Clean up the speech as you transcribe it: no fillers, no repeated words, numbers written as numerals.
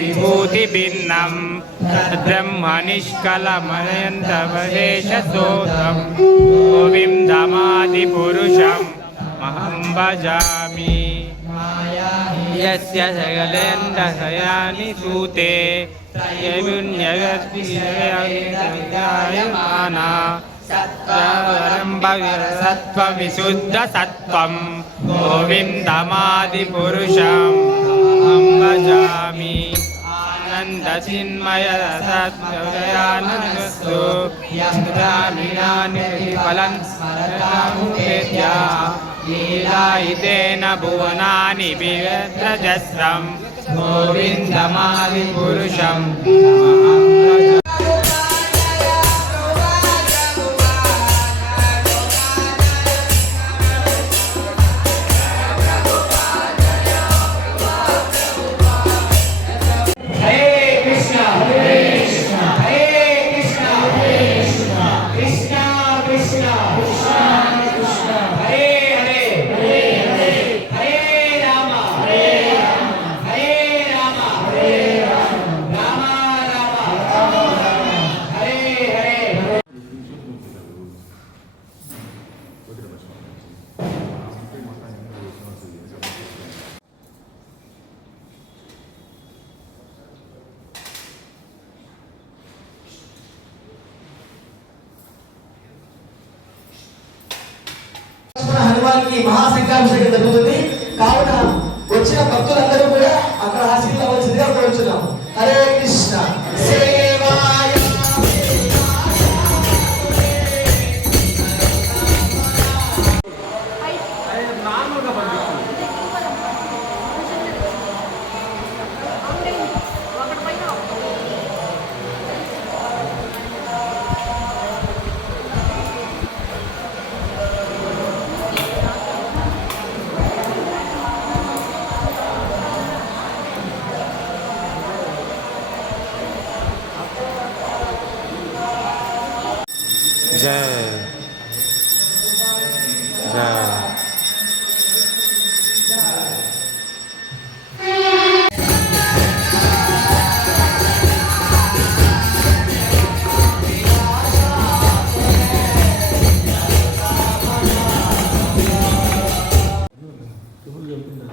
विभूतिभिन्नं ब्रह्मनिष्कलमनन्तवशेषसोतं गोविन्दमादिपुरुषम् अहं भजामि। यस्य सकलेन्द्रशयानि सूते त्रयविन्यगतिशयमाना सत्त्वविशुद्धसत्त्वं गोविन्दमादिपुरुषम् अहं भजामि। आनन्दचिन्मयसत्त्वयानन्दस्तु यस्मिनानि फलं स्मरतामुपेत्या लीलायितेन भुवनानि विव्रजस्रं गोविन्दमादिपुरुषम् अहं भजामि। హనుమాన్కి మహాశంఖాభిషేకం జరుగుతుంది కావున వచ్చిన భక్తులందరూ కూడా అక్కడ ఆశీర్వదించవలసిందిగా కోరుచున్నాం. హరే కృష్ణ సేవాయ जय जय చెప్పిందా